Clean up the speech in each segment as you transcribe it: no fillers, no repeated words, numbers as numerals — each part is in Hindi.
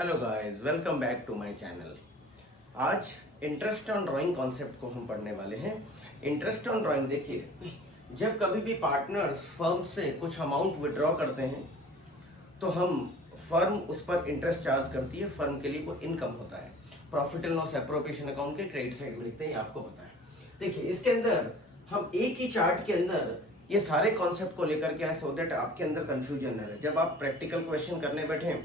Hello guys, welcome back to my channel. आज इंटरेस्ट ऑन ड्राइंग कॉन्सेप्ट को हम पढ़ने वाले हैं। इंटरेस्ट ऑन ड्राइंग देखिए, जब कभी भी पार्टनर्स फर्म से कुछ अमाउंट विड्रॉ करते हैं तो हम फर्म उस पर इंटरेस्ट चार्ज करती है। फर्म के लिए वो इनकम होता है। Profit and loss appropriation account के क्रेडिट साइड में लिखते हैं, ये आपको पता है। देखिए, इसके अंदर हम एक ही चार्ट के अंदर ये सारे कॉन्सेप्ट को लेकर के आए सो दैट आपके अंदर कंफ्यूजन न रहे। जब आप प्रैक्टिकल क्वेश्चन करने बैठे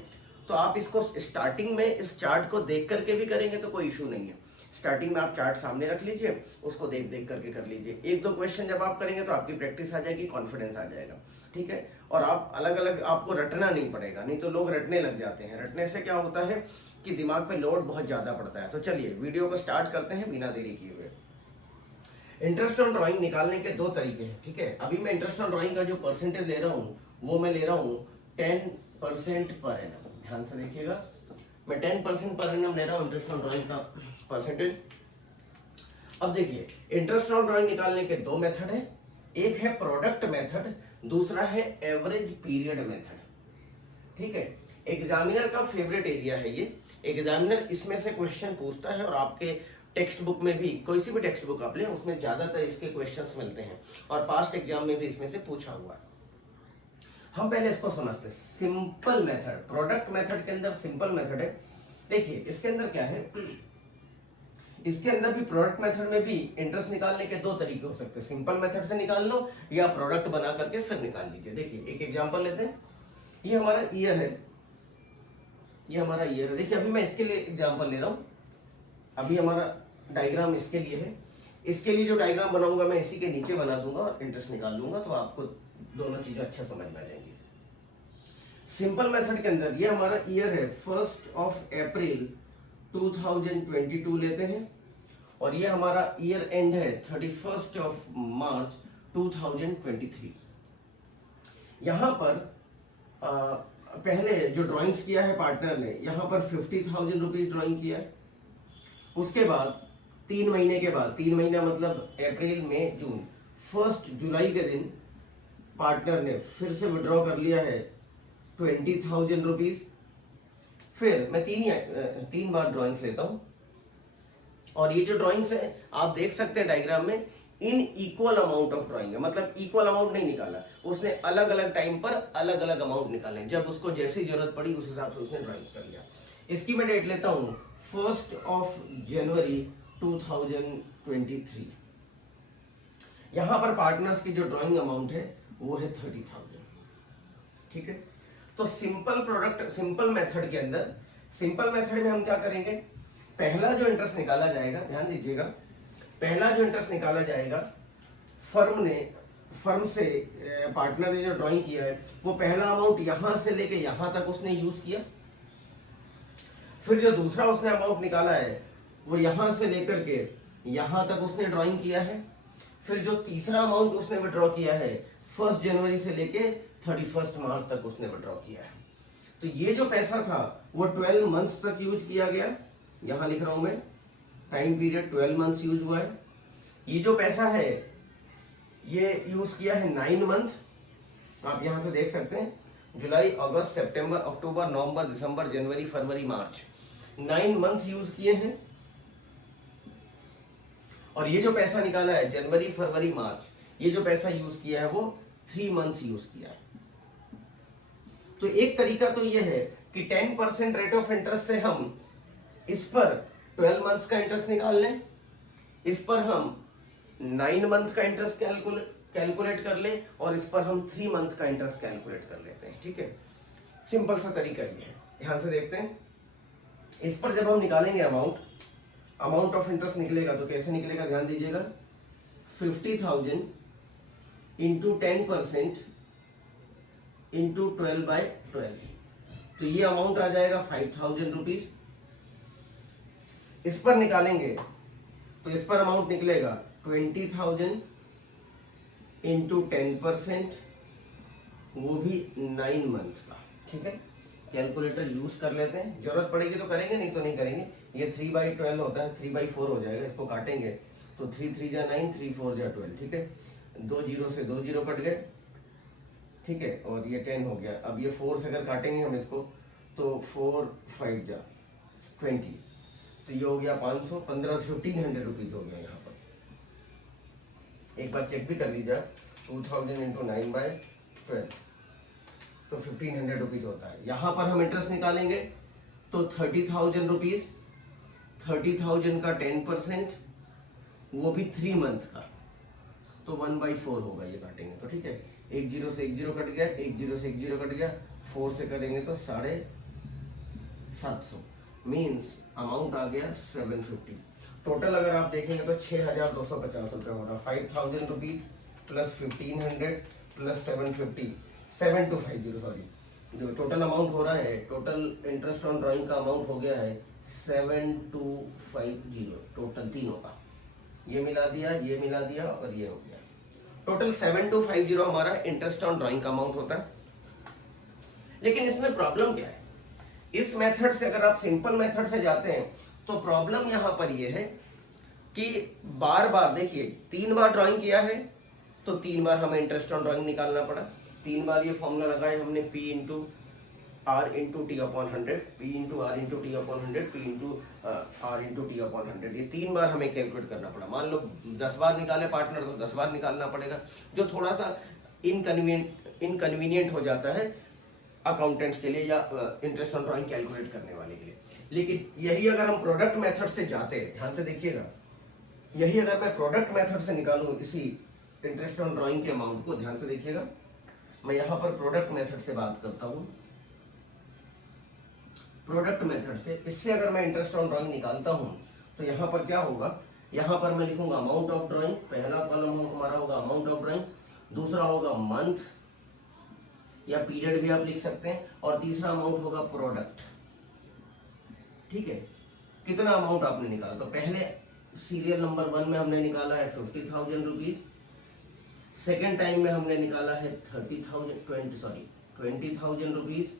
तो आप इसको स्टार्टिंग में इस चार्ट को देख करके भी करेंगे तो कोई इशू नहीं है। स्टार्टिंग में आप चार्ट सामने रख लीजिए, उसको देख देख करके कर लीजिए। एक दो क्वेश्चन जब आप करेंगे तो आपकी प्रैक्टिस आ जाएगी, कॉन्फिडेंस आ जाएगा, ठीक है। और आप अलग अलग आपको रटना नहीं पड़ेगा, नहीं तो लोग रटने लग जाते हैं। रटने से क्या होता है कि दिमाग पे लोड बहुत ज्यादा पड़ता है। तो चलिए वीडियो को स्टार्ट करते हैं बिना देरी किए हुए। इंटरेस्ट ऑन ड्राइंग निकालने के दो तरीके हैं, ठीक है। अभी मैं इंटरेस्ट ऑन ड्राइंग का जो परसेंटेज ले रहा हूँ वो मैं ले रहा हूँ 10% पर एनम। ध्यान से देखिएगा, मैं 10% पर एनम ले रहा हूँ इंटरेस्ट ऑन ड्राइंग का परसेंटेज। अब देखिए, इंटरेस्ट ऑन ड्राइंग निकालने के दो मेथड है। एक है प्रोडक्ट मेथड, दूसरा है एवरेज पीरियड मेथड, ठीक है। एग्जामिनर का फेवरेट एरिया है ये। एग्जामिनर इसमें से क्वेश्चन पूछता है और आपके टेक्स्ट बुक में भी, कोई सी भी टेक्स्ट बुक आप लें, उसमें ज्यादातर इसके क्वेश्चंस मिलते हैं और पास्ट एग्जाम में भी इसमें से पूछा हुआ है। हम पहले इसको समझते हैं। सिंपल मेथड, प्रोडक्ट मेथड के अंदर सिंपल मेथड है। देखिए इसके अंदर क्या है, इसके अंदर भी प्रोडक्ट मेथड में भी इंटरेस्ट निकालने के दो तरीके हो सकते हैं। सिंपल मेथड से निकाल लो या प्रोडक्ट बना करके फिर निकाल लीजिए। देखिए एक एग्जांपल लेते हैं। ये हमारा ईयर है, ये हमारा ईयर है। देखिए अभी मैं इसके लिए एग्जांपल ले रहा हूं। अभी हमारा डायग्राम इसके लिए है। इसके लिए जो डायग्राम बनाऊंगा मैं इसी के नीचे बना दूंगा और इंटरेस्ट निकाल लूंगा, तो आपको दोनों चीजें अच्छा समझ में आ जाएंगी। सिंपल मेथड के अंदर ये हमारा ईयर है 1 अप्रैल 2022 लेते हैं और ये हमारा ईयर एंड है 31 मार्च 2023। यहां पर पहले जो ड्राइंग्स किया है पार्टनर ने, यहां पर 50,000 रुपीज ड्राइंग किया है। उसके बाद 3 महीने के बाद, 3 महीना मतलब अप्रैल मई जून, 1 जुलाई के दिन पार्टनर ने फिर से विड्रॉ कर लिया है 20,000 रुपीज। फिर मैं तीन बार ड्राइंग्स लेता हूं और ये जो ड्राइंग्स है आप देख सकते हैं डायग्राम में, in equal amount of drawing है। मतलब इक्वल अमाउंट नहीं निकाला, उसने अलग अलग टाइम पर अलग अलग अमाउंट निकाले। जब उसको जैसी जरूरत पड़ी उस हिसाब से उसने ड्राइंग कर लिया। इसकी मैं डेट लेता हूं 1 जनवरी 2023। यहां पर पार्टनर्स की जो ड्राइंग अमाउंट है वो है 30,000, ठीक है। तो सिंपल प्रोडक्ट, सिंपल मेथड के अंदर, सिंपल मेथड में हम क्या करेंगे, पहला जो इंटरेस्ट निकाला जाएगा, ध्यान दीजिएगा, पहला जो इंटरेस्ट निकाला जाएगा, फर्म से पार्टनर ने जो ड्राइंग किया है वो पहला अमाउंट यहां से लेके यहां तक उसने यूज किया। फिर जो दूसरा उसने अमाउंट निकाला है वो यहां से लेकर के यहां तक उसने ड्राइंग किया है। फिर जो तीसरा अमाउंट उसने विड्रॉ किया है 1 जनवरी से लेके 31 मार्च तक उसने विड्रॉ किया है। तो ये जो पैसा था वो 12 मंथ्स तक यूज किया गया। यहां लिख रहा हूं मैं, टाइम पीरियड 12 मंथ्स यूज हुआ है। ये जो पैसा है ये यूज किया है 9 मंथ। आप यहां से देख सकते हैं, जुलाई, अगस्त, सितंबर, अक्टूबर, नवंबर, दिसंबर, जनवरी, फरवरी, मार्च, 9 मंथ यूज किए हैं। और ये जो पैसा निकाला है जनवरी, फरवरी, मार्च, ये जो पैसा यूज किया है वो 3 मंथ यूज किया है। तो एक तरीका तो ये है कि 10% रेट ऑफ इंटरेस्ट से हम इस पर 12 मंथ्स का इंटरेस्ट निकाल लें, इस पर हम 9 मंथ का इंटरेस्ट कैलकुलेट कर ले और इस पर हम 3 मंथ का इंटरेस्ट कैलकुलेट कर लेते हैं, ठीक है। सिंपल सा तरीका ये है। ध्यान से देखते हैं। इस पर जब हम निकालेंगे अमाउंट ऑफ इंटरेस्ट निकलेगा तो कैसे निकलेगा, ध्यान दीजिएगा। 50,000 इंटू 10% इंटू 12/12, तो ये अमाउंट आ जाएगा 5,000 रुपीज। इस पर निकालेंगे तो इस पर अमाउंट निकलेगा 20,000 इंटू 10%, वो भी 9 मंथ का, ठीक है। कैलकुलेटर यूज कर लेते हैं, जरूरत पड़ेगी तो करेंगे, नहीं तो नहीं करेंगे। ये 3/12 होता है, 3/4 हो जाएगा। इसको काटेंगे तो 3 3 जा 9, 3 4 जा 12, ठीक है। 2 जीरो से 2 जीरो कट गए, ठीक है, और ये 10 हो गया। अब ये 4 से अगर काटेंगे हम इसको तो 4 5 जा 20, तो ये हो गया 500, 1500 रुपीज हो गया यहाँ पर। एक बार चेक भी कर लीजिए, 2000 इंटू 9/12 तो 1500 रुपीज होता है। यहाँ पर हम इंटरेस्ट निकालेंगे तो 30,000 रुपीज, 30,000 का 10%, वो भी 3 मंथ का, तो 1/4 होगा ये काटेंगे तो, ठीक है। 1 0 से 1 0 कट गया, 1 0 से 1 0 कट गया, 4 से करेंगे तो 750, मीन्स अमाउंट आ गया 750। टोटल अगर आप देखेंगे तो 6,250 रुपये हो रहा। 5,000 रुपीज प्लस 1,500 प्लस 750, 7250 सॉरी, जो टोटल अमाउंट हो रहा है, टोटल इंटरेस्ट ऑन ड्राइंग का अमाउंट हो गया है 7250, टोटल तीनों का, ये मिला दिया, ये मिला दिया और ये हो गया, टोटल 7250 हमारा इंटरेस्ट ऑन ड्राइंग का अमाउंट होता है। लेकिन इसमें प्रॉब्लम क्या है, इस मेथड से अगर आप सिंपल मेथड से जाते हैं तो प्रॉब्लम यहां पर ये है कि बार बार देखिए, 3 बार ड्राइंग किया है तो 3 बार हमें इंटरेस्ट ऑन ड्राइंग निकालना पड़ा। 3 बार ये फॉर्मूला लगाए हमने, P into R into T upon 100, P into R into T upon 100, P into R into T upon 100, ये 3 बार हमें कैलकुलेट करना पड़ा। मान लो 10 बार निकाले पार्टनर तो 10 बार निकालना पड़ेगा, जो थोड़ा सा इनकन्वीनियंट हो जाता है अकाउंटेंट्स के लिए या इंटरेस्ट ऑन ड्राइंग कैलकुलेट करने वाले के लिए। लेकिन यही अगर हम प्रोडक्ट मेथड से जाते हैं, ध्यान से देखिएगा, यही अगर मैं प्रोडक्ट मेथड से निकालूं इसी इंटरेस्ट ऑन ड्राइंग के अमाउंट को, ध्यान से देखिएगा, मैं यहां पर प्रोडक्ट मेथड से बात करता हूं। प्रोडक्ट मेथड से इससे अगर मैं इंटरेस्ट ऑन ड्राइंग निकालता हूं तो यहां पर क्या होगा, यहां पर मैं लिखूंगा अमाउंट ऑफ ड्राइंग, पहला कॉलम हमारा होगा अमाउंट ऑफ ड्राइंग, दूसरा होगा मंथ या पीरियड भी आप लिख सकते हैं, और तीसरा अमाउंट होगा प्रोडक्ट, ठीक है। कितना अमाउंट आपने निकाला, तो पहले सीरियल नंबर 1 में हमने निकाला है 50,000 रुपीज, सेकेंड टाइम में हमने निकाला है 20,000 रुपीज,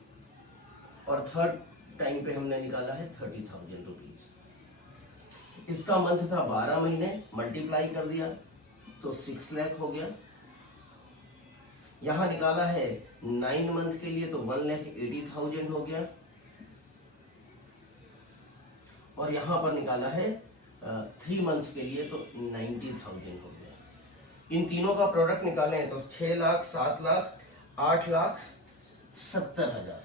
और थर्ड टाइम पे हमने निकाला है 30,000 रुपीज। इसका मंथ था 12 महीने, मल्टीप्लाई कर दिया तो 6 लाख हो गया। यहां निकाला है 9 मंथ के लिए तो 1,80,000 हो गया, और यहां पर निकाला है 3 मंथ्स के लिए तो 90,000 हो गया। इन तीनों का प्रोडक्ट निकाले तो 6 लाख, 7 लाख, 8 लाख 70,000,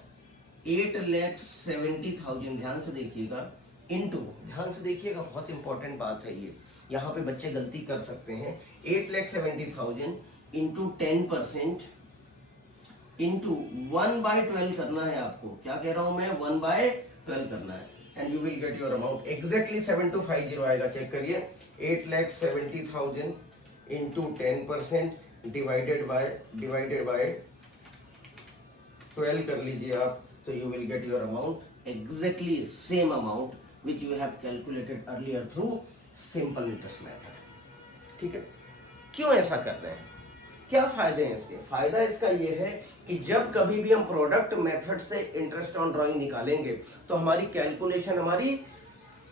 8,70,000, ध्यान से देखिएगा, इनटू, ध्यान से देखिएगा, बहुत इंपॉर्टेंट बात है ये, यहाँ पे बच्चे गलती कर सकते हैं। 8,70,000 इंटू 10% इंटू 1/12 करना है आपको, क्या कह रहा हूं मैं, 1/12 करना है, and you will get your amount exactly 7250 आएगा। चेक करिए, 8,70,000 इंटू 10% डिवाइडेड बाय 12 कर लीजिए आप, तो you will get your amount exactly same amount which you have calculated earlier through simple interest method, ठीक है। क्यों ऐसा कर रहे हैं, क्या फायदे हैं इसके? फायदा इसका ये है कि जब कभी भी हम प्रोडक्ट मेथड से इंटरेस्ट ऑन ड्राइंग निकालेंगे तो हमारी कैलकुलेशन हमारी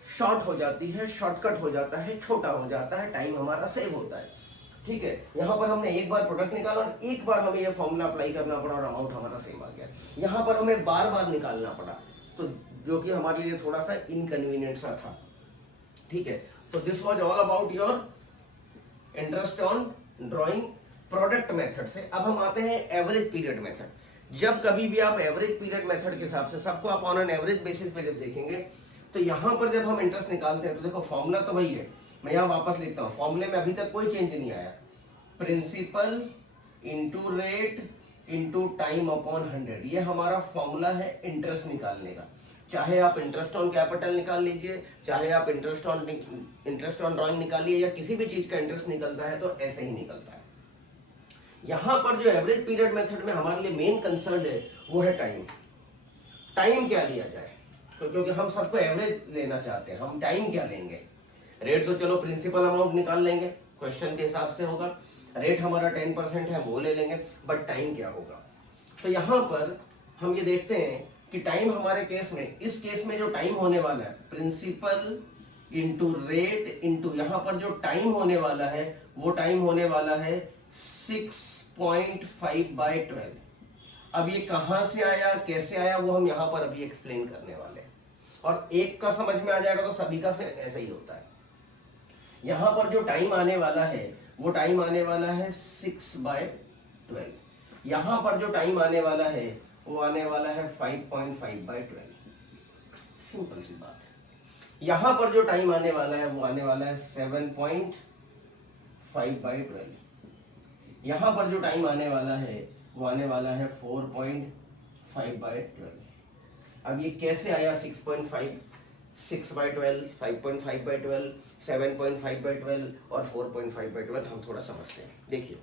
शॉर्ट हो जाती है, शॉर्टकट हो जाता है, छोटा हो जाता है, टाइम हमारा सेव होता है, ठीक है। यहाँ पर हमने एक बार प्रोडक्ट निकाला और एक बार हमें ये फॉर्मूला अप्लाई करना पड़ा और अमाउंट हमारा सेम आ गया। यहाँ पर हमें बार बार निकालना पड़ा, तो जो कि हमारे लिए थोड़ा सा इनकन्वीनियंट सा था, ठीक है। तो this was all about your interest on drawing product method से। अब हम आते हैं एवरेज पीरियड मेथड। जब कभी भी आप एवरेज पीरियड मेथड के हिसाब से सबको आप ऑन एन एवरेज बेसिस पे जब देखेंगे तो यहाँ पर जब हम इंटरेस्ट निकालते हैं तो देखो फॉर्मूला तो वही है, मैं यहाँ वापस लिखता हूँ, फॉर्मूले में अभी तक कोई चेंज नहीं आया, principal into rate into time upon 100, ये हमारा फॉर्मूला है इंटरेस्ट निकालने का। चाहे आप इंटरेस्ट ऑन कैपिटल निकाल लीजिए, चाहे आप इंटरेस्ट ऑन ड्राइंग निकालिए, या किसी भी चीज का इंटरेस्ट निकलता है तो ऐसे ही निकलता है। यहां पर जो एवरेज पीरियड मेथड में हमारे लिए मेन कंसर्न है वो है टाइम। टाइम क्या लिया जाए, तो क्योंकि हम सबको एवरेज लेना चाहते हैं, हम टाइम क्या लेंगे। रेट तो चलो प्रिंसिपल अमाउंट निकाल लेंगे, क्वेश्चन के हिसाब से होगा, रेट हमारा 10% है वो ले लेंगे, बट टाइम क्या होगा। तो यहाँ पर हम ये देखते हैं कि टाइम हमारे केस में, इस केस में जो टाइम होने वाला है, प्रिंसिपल इंटू रेट इंटू, यहाँ पर जो टाइम होने वाला है वो टाइम होने वाला है 6.5/12। अब ये कहाँ से आया, कैसे आया, वो हम यहाँ पर अभी एक्सप्लेन करने वाले हैं, और एक का समझ में आ जाएगा तो सभी का फिर ऐसा ही होता है। यहाँ पर जो टाइम आने वाला है वो टाइम आने वाला है 6/12। यहाँ पर जो टाइम आने वाला है वो आने वाला है 5.5/12। सिंपल सी बात है। यहाँ पर जो टाइम आने वाला है वो आने वाला है 7.5/12। यहाँ पर जो टाइम आने वाला है वो आने वाला है 4.5/12। अब ये कैसे आया 6.5, 6/12, 5.5/12, 7.5/12 और 4.5/12, हम थोड़ा समझते हैं। देखिए,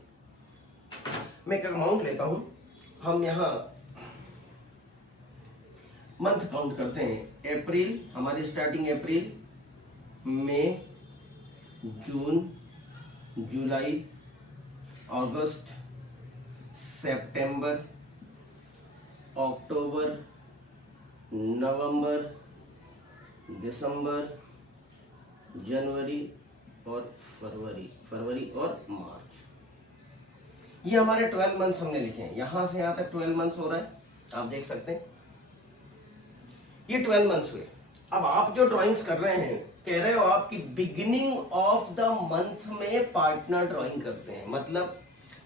मैं एक अमाउंट लेता हूं, हम यहाँ मंथ काउंट करते हैं। अप्रैल, हमारी स्टार्टिंग अप्रैल, मई, जून, जुलाई, अगस्त, सितंबर, अक्टूबर, नवंबर, दिसंबर, जनवरी और फरवरी और मार्च। ये हमारे 12 मंथ्स हमने लिखे हैं। यहां से यहां तक 12 मंथ्स हो रहा है, आप देख सकते हैं। ये 12 मंथ्स हुए। अब आप जो ड्राइंग्स कर रहे हैं, कह रहे हो आप कि बिगिनिंग ऑफ द मंथ में पार्टनर ड्राइंग करते हैं।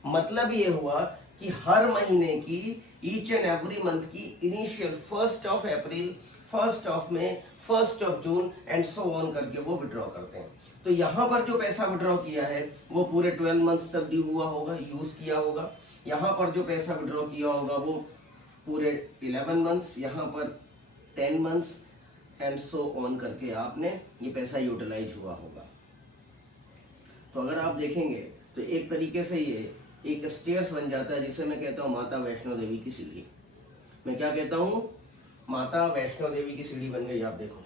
मतलब ये हुआ कि हर महीने की, ईच एंड एवरी मंथ की initial 1st of April, 1st of May, 1st of June and so on करके वो विड्रॉ करते हैं। तो यहाँ पर जो पैसा विड्रॉ किया है वो पूरे 12 मंथ्स तक ड्यू हुआ होगा, यूज किया होगा। यहाँ पर जो पैसा विड्रॉ किया होगा वो पूरे 11 मंथ्स, यहाँ पर 10 मंथ्स एंड सो ऑन करके आपने ये पैसा यूटिलाइज हुआ होगा। तो अगर आप देखेंगे तो एक तरीके से ये एक स्टेयर्स बन जाता है, जिसे मैं कहता हूँ माता वैष्णो देवी की सीढ़ी। मैं क्या कहता हूँ? माता वैष्णो देवी की सीढ़ी बन गई, आप देखो।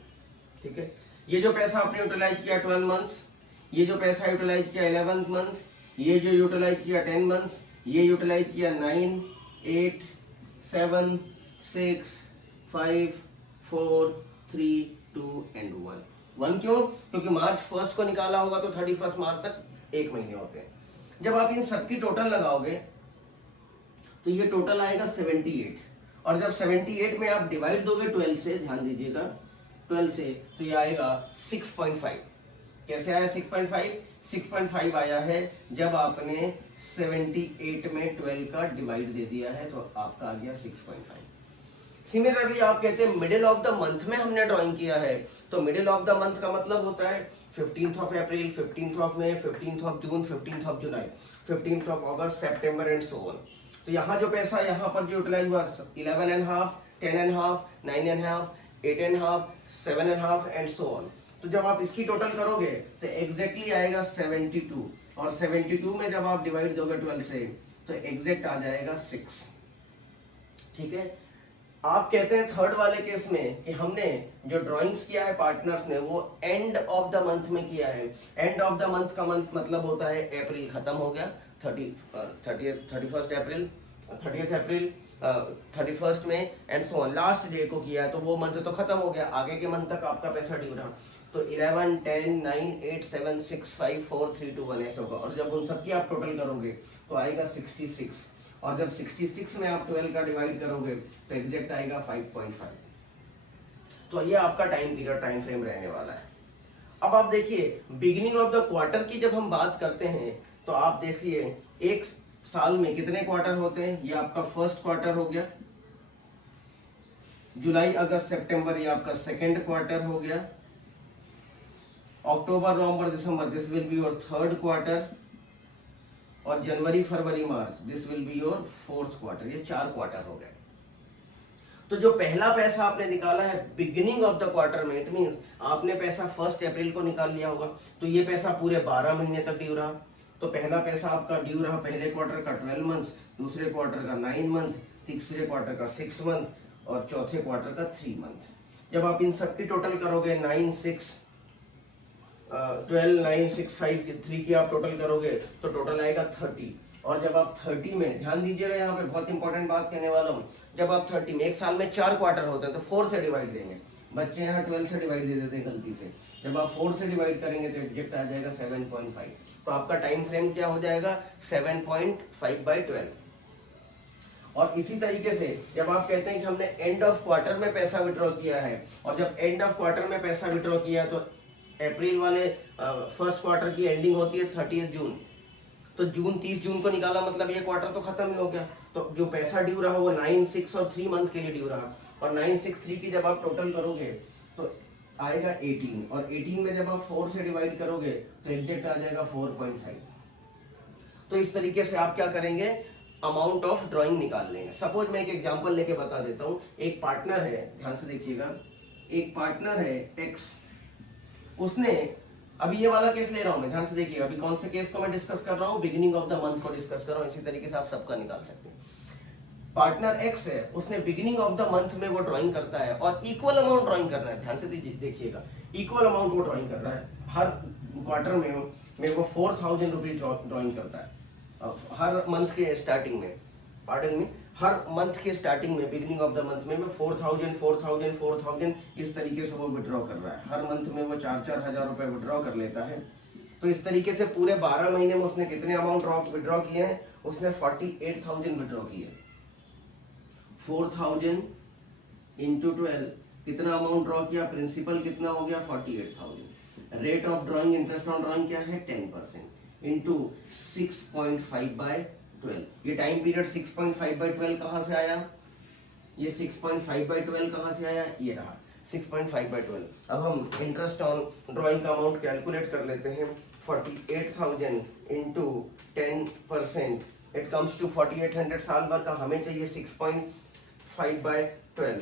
ठीक है, ये जो पैसा आपने यूटिलाइज किया 12 मंथ्स, ये जो पैसा यूटिलाइज किया 11th मंथ, ये जो यूटिलाइज किया 10 मंथ्स, ये यूटिलाइज किया 9, 8, 7, 6, 5, 4, 3, 2 एंड 1 क्यों? क्योंकि मार्च 1st को निकाला होगा तो 31 मार्च तक 1 महीने होते हैं। जब आप इन सबकी टोटल लगाओगे तो ये टोटल आएगा 78, और जब 78 में आप डिवाइड दोगे 12 से, ध्यान दीजिएगा 12 से, तो ये आएगा 6.5। कैसे आया 6.5? 6.5 आया है जब आपने 78 में 12 का डिवाइड दे दिया है, तो आपका आ गया 6.5। सिमिलरली आप कहते हैं मिडिल ऑफ द मंथ में हमने ड्राइंग किया है, तो मिडिल ऑफ द मंथ का मतलब होता है 15th of April, 15th of May, 15th of June, 15th of July, 15th of August, September and so on. तो यहाँ जो पैसा यहाँ पर जो यूटिलाइज हुआ 11.5, 10.5, 9.5, 8.5, 7.5 एंड सो ऑन। तो जब आप इसकी टोटल करोगे तो एग्जैक्टली आएगा 72, और 72 में जब आप डिवाइड दोगे 12 से तो एग्जैक्ट आ जाएगा 6। ठीक है, आप कहते हैं थर्ड वाले केस में कि हमने जो ड्राइंग्स किया है पार्टनर्स ने वो एंड ऑफ द मंथ में किया है। एंड ऑफ द मंथ का मंथ मतलब होता है अप्रैल खत्म हो गया, 31st अप्रैल, 30th अप्रैल, 31st में and so on, last day को किया है तो वो मंथ तो खत्म हो गया, आगे के मंथ तक आपका पैसा ड्यू रहा। तो 11, 10, 9, 8, 7, 6, 5, 4, 3, 2, 1 ऐसा होगा। और जब उन सबकी आप टोटल करोगे तो आएगा 66, और जब 66 में आप 12 का डिवाइड करोगे तो एग्जैक्ट आएगा 5.5। तो ये आपका टाइम पीरियड, टाइम फ्रेम रहने वाला है। अब आप देखिए बिगिनिंग ऑफ द क्वार्टर की जब हम बात करते हैं तो आप देखिए एक साल में कितने क्वार्टर होते हैं। ये आपका फर्स्ट क्वार्टर हो गया, जुलाई अगस्त सितंबर ये आपका सेकेंड क्वार्टर हो गया, October November December this will be your third quarter, और January February March this will be your fourth quarter. ये 4 क्वार्टर हो गए। तो जो पहला पैसा आपने निकाला है बिगिनिंग ऑफ द क्वार्टर में, इट मींस आपने पैसा 1 अप्रैल को निकाल लिया होगा, तो ये पैसा पूरे 12 महीने तक ड्यू रहा। तो पहला पैसा आपका ड्यू रहा पहले क्वार्टर का 12 मंथ, दूसरे क्वार्टर का 9 मंथ, तीसरे क्वार्टर का 6 मंथ और चौथे क्वार्टर का 3 मंथ। जब आप इन सबकी टोटल करोगे 9, 6, 12, 9, 6, 5, 3 की आप टोटल करोगे तो टोटल आएगा 30। और जब आप 30 में, ध्यान दीजिएगा यहाँ पे बहुत इंपॉर्टेंट बात कहने वाला हूँ, जब आप 30 में, एक साल में 4 क्वार्टर होते हैं तो 4 से डिवाइड देंगे। बच्चे यहाँ 12 से डिवाइड दे देते हैं गलती से। जब आप 4 से डिवाइड करेंगे तो एग्जैक्ट आ जाएगा 7.5। तो आपका टाइम फ्रेम क्या हो जाएगा 7.5/12। और इसी तरीके से जब आप कहते हैं कि हमने एंड ऑफ क्वार्टर में पैसा विड्रॉ किया है, और जब एंड ऑफ क्वार्टर में पैसा विड्रॉ किया है तो अप्रैल वाले फर्स्ट क्वार्टर की एंडिंग होती है 30 जून, तो जून 30 जून को निकाला, मतलब ये क्वार्टर तो खत्म ही हो गया। तो जो पैसा ड्यू रहा वो 9, 6 और 3 मंथ के लिए ड्यू रहा, और 9, 6, 3 की जब आप टोटल करोगे तो आएगा 18, और 18 में जब आप 4 से डिवाइड करोगे तो एग्जैक्ट आ जाएगा 4.5। तो इस तरीके से आप क्या करेंगे, अमाउंट ऑफ ड्राइंग निकाल लेंगे। सपोज मैं एक एग्जांपल लेके बता देता हूँ। एक पार्टनर है, ध्यान से देखिएगा, एक पार्टनर है एक्स, उसने, अभी ये वाला केस ले रहा हूं मैं, ध्यान से देखिएगा, अभी कौन से केस को मैं डिस्कस कर रहा हूँ, बिगिनिंग ऑफ द मंथ को डिस्कस कर रहा हूँ। इसी तरीके से आप सबका निकाल सकते हैं। पार्टनर एक्स है, उसने बिगिनिंग ऑफ द मंथ में वो ड्राइंग करता है और इक्वल अमाउंट ड्राइंग कर रहा है। ध्यान से देखिएगा, इक्वल अमाउंट वो ड्राइंग कर रहा है। हर क्वार्टर में वो 4000 रुपीज ड्राइंग करता है हर मंथ के स्टार्टिंग में, पार्डन में, हर मंथ के स्टार्टिंग में, बिगिनिंग ऑफ द मंथ में 4000 इस तरीके से वो विड्रॉ कर रहा है। हर मंथ में वो 4-4 हजार रुपए विड्रॉ कर लेता है। तो इस तरीके से पूरे 12 महीने में उसने कितने अमाउंट विड्रॉ किए हैं, उसने 48,000 विड्रॉ किए। 4000 इंटू 12 कितना अमाउंट ड्रॉ किया, प्रिंसिपल कितना हो गया 48,000। Rate of drawing, interest on drawing क्या है 10% इंटू 6.5/12। ये टाइम पीरियड 6.5/12 कहां से आया, ये 6.5/12 कहां से आया, ये रहा 6.5/12। अब हम इंटरेस्ट ऑन ड्रॉइंग का अमाउंट कैलकुलेट कर लेते हैं। 48,000 इंटू 10%, इट कम्स टू 4800। साल भर का हमें चाहिए 6.5/12,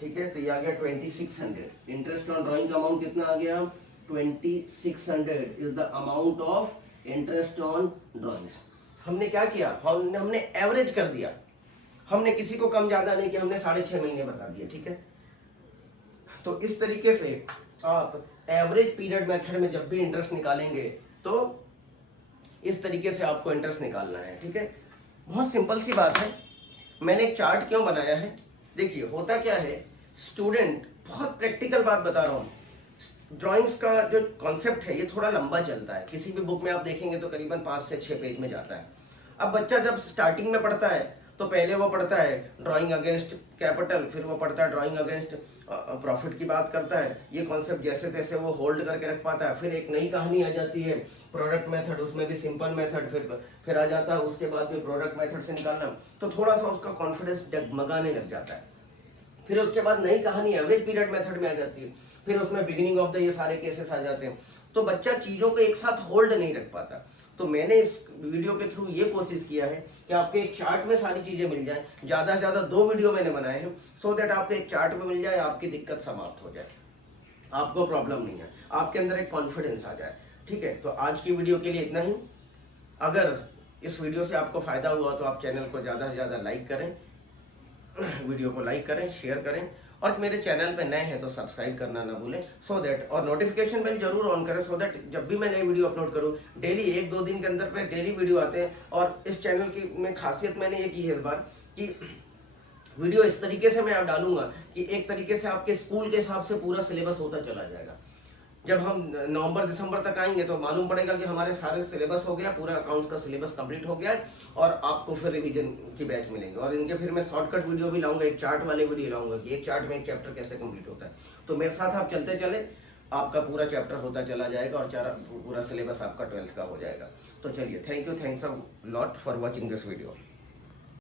ठीक है, तो ये आ गया 2600। इंटरेस्ट ऑन ड्रॉइंग का अमाउंट कितना आ गया, 2600 is the amount of interest on drawings. हमने क्या किया, हमने एवरेज कर दिया, हमने किसी को कम ज्यादा नहीं किया, हमने 6.5 महीने बता दिए, ठीक है। तो इस तरीके से आप एवरेज पीरियड मेथड में जब भी इंटरेस्ट निकालेंगे तो इस तरीके से आपको इंटरेस्ट निकालना है, ठीक है। बहुत सिंपल सी बात है। मैंने एक चार्ट क्यों बनाया है, देखिए होता क्या है, स्टूडेंट, बहुत प्रैक्टिकल बात बता रहा हूँ, ड्राइंग्स का जो कॉन्सेप्ट है ये थोड़ा लंबा चलता है। किसी भी बुक में आप देखेंगे तो करीबन 5 से 6 पेज में जाता है। अब बच्चा जब स्टार्टिंग में पढ़ता है तो पहले वो पढ़ता है ड्राइंग अगेंस्ट कैपिटल, फिर वो पढ़ता है ड्राइंग अगेंस्ट प्रॉफिट की बात करता है। ये कॉन्सेप्ट जैसे तैसे वो होल्ड करके रख पाता है। फिर एक नई कहानी आ जाती है प्रोडक्ट मेथड, उसमें भी सिंपल मेथड फिर आ जाता है, उसके बाद भी प्रोडक्ट मेथड से निकालना, तो थोड़ा सा उसका कॉन्फिडेंस डगमगाने लग जाता है। फिर उसके बाद नई कहानी एवरेज पीरियड मेथड में आ जाती है, फिर उसमें बिगिनिंग ऑफ द ये सारे केसेस आ जाते हैं। तो बच्चा चीजों को एक साथ होल्ड नहीं रख पाता। तो मैंने इस वीडियो के थ्रू ये कोशिश किया है कि आपके एक चार्ट में सारी चीजें मिल जाए। ज्यादा से ज्यादा 2 वीडियो मैंने बनाए हैं सो दैट आपके एक चार्ट में मिल जाए, आपकी दिक्कत समाप्त हो जाए, आपको प्रॉब्लम नहीं है, आपके अंदर एक कॉन्फिडेंस आ जाए, ठीक है। तो आज की वीडियो के लिए इतना ही। अगर इस वीडियो से आपको फायदा हुआ तो आप चैनल को ज्यादा से ज्यादा लाइक करें, वीडियो को लाइक करें, शेयर करें, और मेरे चैनल पे नए हैं तो सब्सक्राइब करना ना भूलें सो दैट, और नोटिफिकेशन बेल जरूर ऑन करें सो दैट जब भी मैं नई वीडियो अपलोड करूं, डेली 1-2 दिन के अंदर पे डेली वीडियो आते हैं। और इस चैनल की में खासियत मैंने ये की है इस बार कि वीडियो इस तरीके से मैं डालूंगा कि एक तरीके से आपके स्कूल के हिसाब से पूरा सिलेबस होता चला जाएगा। जब हम नवंबर-दिसंबर तक आएंगे तो मालूम पड़ेगा कि हमारे सारे सिलेबस हो गया, पूरा अकाउंट्स का सिलेबस कंप्लीट हो गया है, और आपको फिर रिवीजन की बैच मिलेंगे। और इनके फिर मैं शॉर्टकट वीडियो भी लाऊंगा, एक चार्ट वाले वीडियो लाऊंगा कि एक चार्ट में एक चैप्टर कैसे कंप्लीट होता है। तो मेरे साथ आप चलते चले, आपका पूरा चैप्टर होता चला जाएगा और पूरा सिलेबस आपका 12th का हो जाएगा। तो चलिए, thanks a lot for watching this video.